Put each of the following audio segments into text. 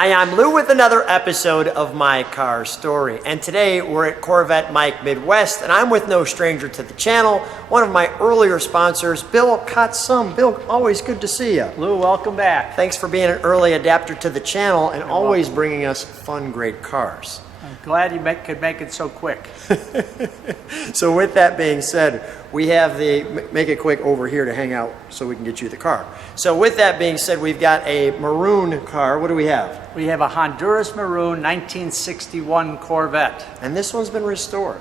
Hi, I'm Lou with another episode of My Car Story, and today we're at Corvette Mike Midwest, and I'm with no stranger to the channel, one of my earlier sponsors, Bill Kotzum. Bill, always good to see you. Lou, welcome back. Thanks for being an early adapter to the channel and always bringing us fun, great cars. I'm glad you could make it so quick. So with that being said, we have the, make it quick over here to hang out so we can get you the car. So with that being said, we've got a maroon car. What do we have? We have a Honduras Maroon 1961 Corvette. And this one's been restored.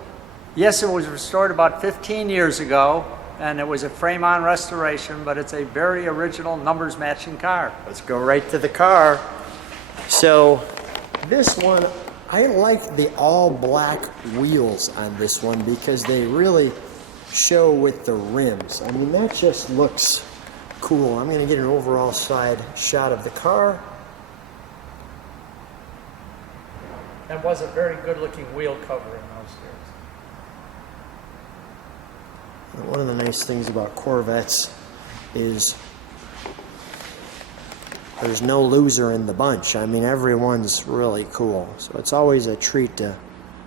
Yes, it was restored about 15 years ago, and it was a frame-on restoration, but it's a very original numbers matching car. Let's go right to the car. So this one, I like the all black wheels on this one because they really show with the rims. I mean, that just looks cool. I'm going to get an overall side shot of the car. That was a very good-looking wheel cover in those years. And one of the nice things about Corvettes is there's no loser in the bunch. I mean, everyone's really cool. So it's always a treat to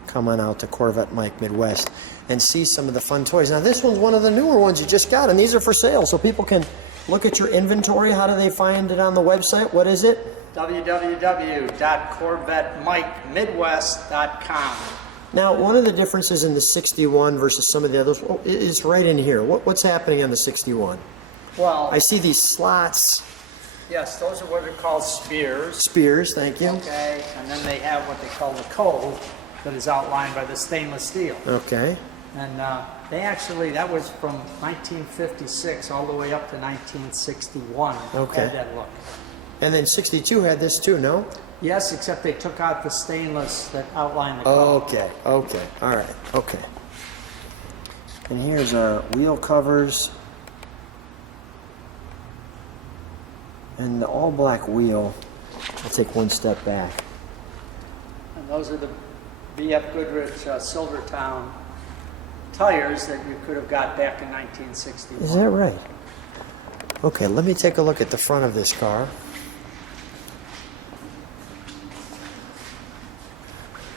come on out to Corvette Mike Midwest and see some of the fun toys. Now, this one's one of the newer ones you just got, and these are for sale, so people can look at your inventory. How do they find it on the website? What is it? www.corvettemikemidwest.com. Now, one of the differences in the 61 versus some of the others is right in here. What's happening on the 61? Well, I see these slots. yes, those are what are called spears. Spears, thank you. Okay, and then they have what they call the cove that is outlined by the stainless steel. Okay. And they actually, that was from 1956 all the way up to 1961. Okay. Had that look. And then 62 had this too, no? Yes, except they took out the stainless that outlined the cove. Okay, okay, all right, okay. And here's our wheel covers. And the all black wheel, I'll take one step back. And those are the B.F. Goodrich Silvertown tires that you could have got back in 1961. Is that right? Okay, let me take a look at the front of this car.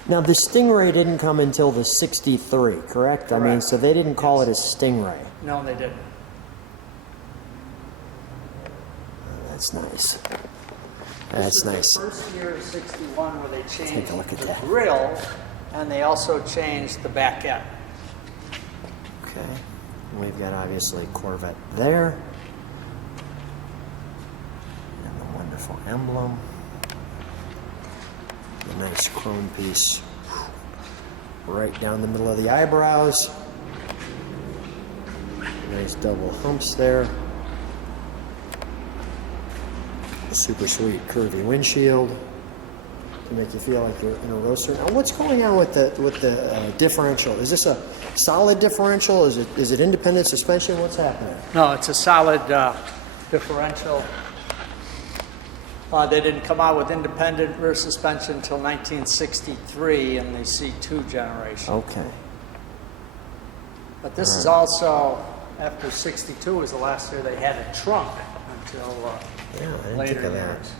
Now, the Stingray didn't come until the 63, correct? I mean, so they didn't call it a Stingray. No, they didn't. That's nice. This That's was nice. the first year of 61 where they changed Take a look at the that. grill, and they also changed the back end. Okay, we've got obviously Corvette there. And the wonderful emblem. A nice chrome piece right down the middle of the eyebrows. Nice double humps there. A super sweet curvy windshield to make you feel like you're in a roadster. Now, what's going on with the differential? Is this a solid differential? Is it independent suspension? What's happening? No, it's a solid differential. They didn't come out with independent rear suspension until 1963 in the C2 generation. Okay. But this is also, after 62 was the last year they had a trunk until Yeah, I didn't later think of that. years.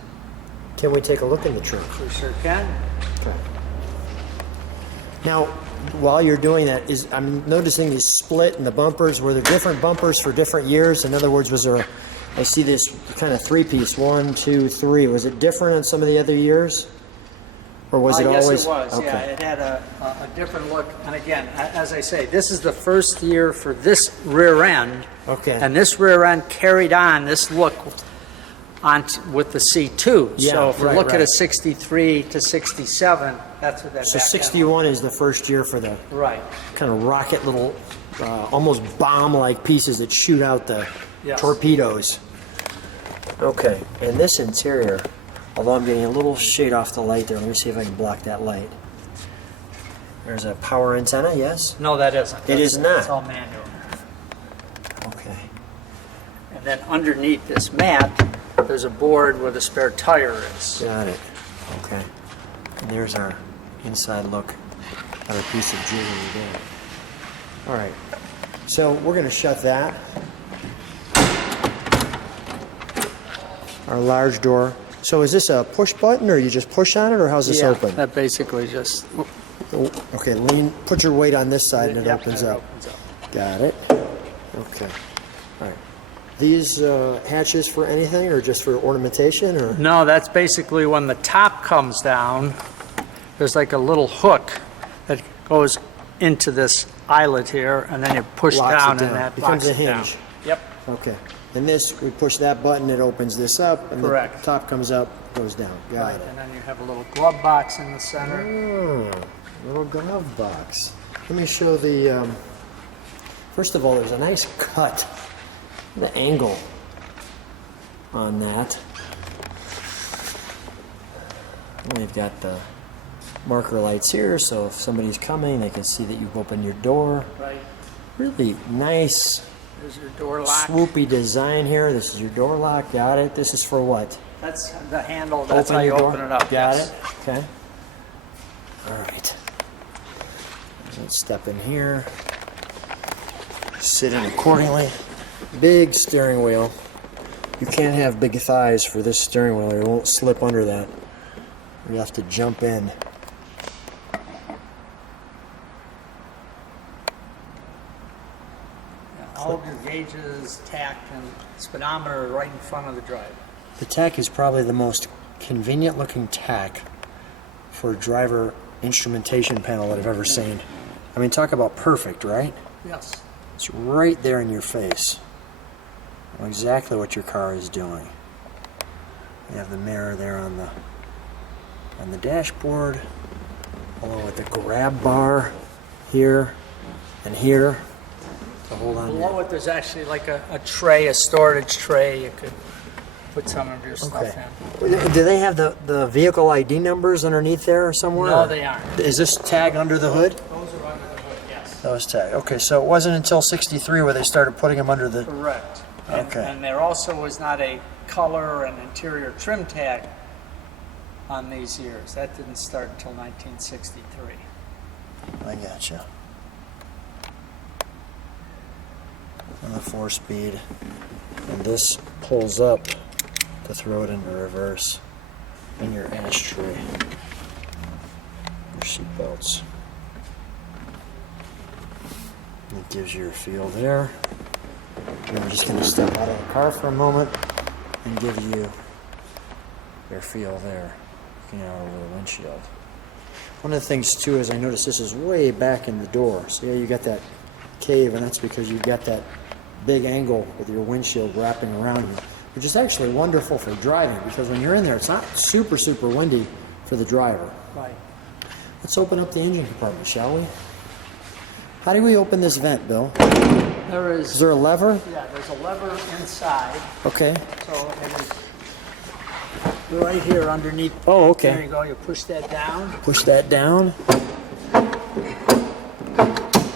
Can we take a look in the trunk? We sure can. Okay. Now, while you're doing that, I'm noticing these split in the bumpers. Were there different bumpers for different years? In other words, was there I see this kind of three-piece, 1, 2, 3. Was it different in some of the other years? Or was it always? Yes, it was. Okay. Yeah, it had a different look. And again, as I say, this is the first year for this rear end. Okay. And this rear end carried on this look on with the C2. Yeah, so if you right, look at a right. 63 to 67, that's what that So back end 61 is the first year for the looked. Right. kind of rocket little, almost bomb-like pieces that shoot out the Yes. torpedoes. Okay, and this interior, although I'm getting a little shade off the light there, let me see if I can block that light. There's a power antenna, yes? No, that isn't. It is not. It's all manual. Okay. And then underneath this mat, there's a board where the spare tire is. Got it. Okay. And there's our inside look at a piece of jewelry there. All right. So we're going to shut that. Our large door So is this a push button, or you just push on it, or how's this Yeah, open? that basically just... Okay, put your weight on this side and it Yep, opens and it up. opens up. Got it. Okay. All right. These hatches for anything, or just for ornamentation, or? No, that's basically when the top comes down, there's like a little hook that goes into this eyelet here, and then you push Locks it down down. and that Becomes locks a it down. hinge. Yep. Okay. And this, we push that button, it opens this up, and Correct. the top comes up, goes down. Got Right, it. and then you have a little glove box in the center. Oh, little glove box. Let me show the, first of all, there's a nice cut, the angle on that. We've got the marker lights here, so if somebody's coming, they can see that you've opened your door. Right. Really nice, There's your door lock. swoopy design here. This is your door lock. Got it. This is for what? That's the handle. That's how Open you your door? open it up. Got yes. it. Okay. All right. Let's step in here. Sit in accordingly. Big steering wheel. You can't have big thighs for this steering wheel, or it won't slip under that. You have to jump in. All of your gauges, tack, and speedometer are right in front of the driver. The tack is probably the most convenient looking tack for a driver instrumentation panel that I've ever seen. I mean, talk about perfect, right? Yes. It's right there in your face. Know exactly what your car is doing. You have the mirror there on the dashboard, along with the grab bar here and here to hold on. Below it, there's actually like a tray, a storage tray. You could put some of your stuff in. Do they have the vehicle ID numbers underneath there somewhere? No, they aren't. Is this tag under the hood? Those are under the hood, yes. That was tag. Okay, so it wasn't until '63 where they started putting them under the. Correct. And, Okay. and there also was not a color and interior trim tag on these years. That didn't start until 1963. I gotcha. And the 4-speed, and this pulls up to throw it into reverse. And your ashtray, your seat belts. It gives you a feel there. And I'm just going to step out of the car for a moment and give you your feel there, looking out over the windshield. One of the things too is I noticed this is way back in the door. So yeah, you got that cave, and that's because you've got that big angle with your windshield wrapping around you, which is actually wonderful for driving, because when you're in there, it's not super windy for the driver. Right. Let's open up the engine compartment, shall we? How do we open this vent, Bill? There Is there a lever? yeah, there's a lever inside. Okay. So it is right here underneath. Oh, okay. There you go. You push that down. Push that down.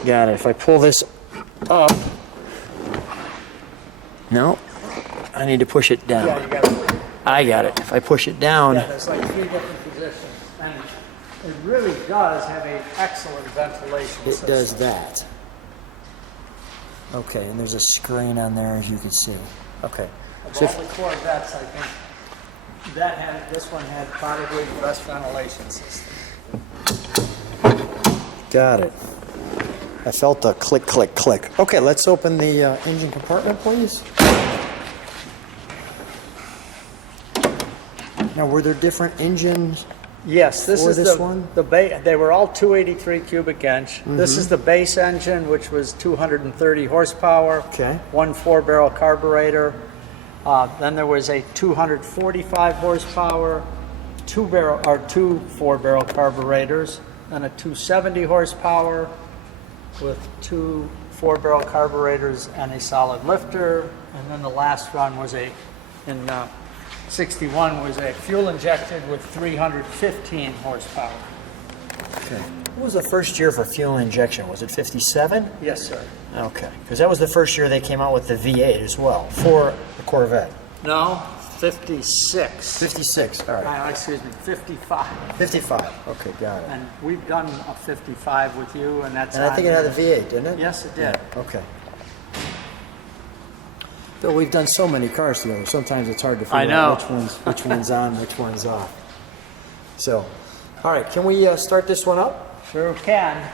Got it. If I pull this up, no, I need to push it down. Yeah, you got it. I got it. If I push it down, Yeah, there's like 3 different positions. And it really does have an excellent ventilation it system. does that. Okay, and there's a screen on there, as you can see. Okay. Of So all the Corvettes, I think this one had probably the best ventilation system. got it. I felt a click, click, click. Okay, let's open the engine compartment, please. Now, were there different engines? Yes, this For is this the one? They were all 283 cubic inch. This is the base engine, which was 230 horsepower. Okay. 1 4-barrel carburetor. Then there was a 245 horsepower, 2 4-barrel carburetors, then a 270 horsepower with 2 4-barrel carburetors and a solid lifter. And then the last run was in 61 was a fuel injected with 315 horsepower. Okay. What was the first year for fuel injection? Was it 57? Yes, sir. Okay, because that was the first year they came out with the V8 as well for the Corvette. No, 56. 56, all right. Excuse me, 55. 55, okay, got it. And we've done a 55 with you, and that's And I think it on had the V8, didn't it? Yes, it did. Okay. Bill, we've done so many cars together. Sometimes it's hard to I figure know. out which one's on, which one's off. So, all right, can we start this one up? Sure can.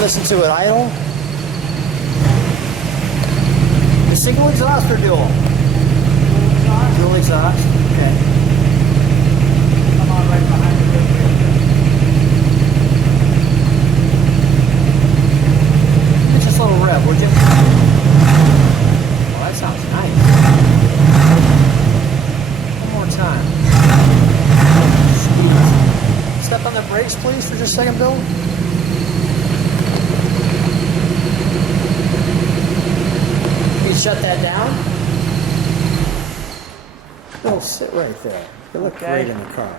Listen to it idle. The single exhaust or dual? Dual exhaust. Okay. Come on right behind the big Just a little rev, would you? Oh, that sounds nice. One more time. Sweet. Step on the brakes, please, for just a second, Bill. Shut that down. It'll sit right there. They look great in the car.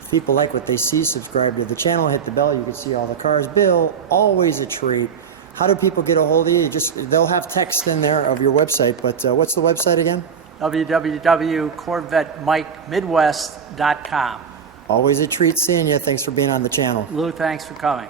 If people like what they see, subscribe to the channel, hit the bell. You can see all the cars. Bill, always a treat. How do people get a hold of you? They'll have text in there of your website, but what's the website again? www.corvettemikemidwest.com. Always a treat seeing you. Thanks for being on the channel. Lou, thanks for coming.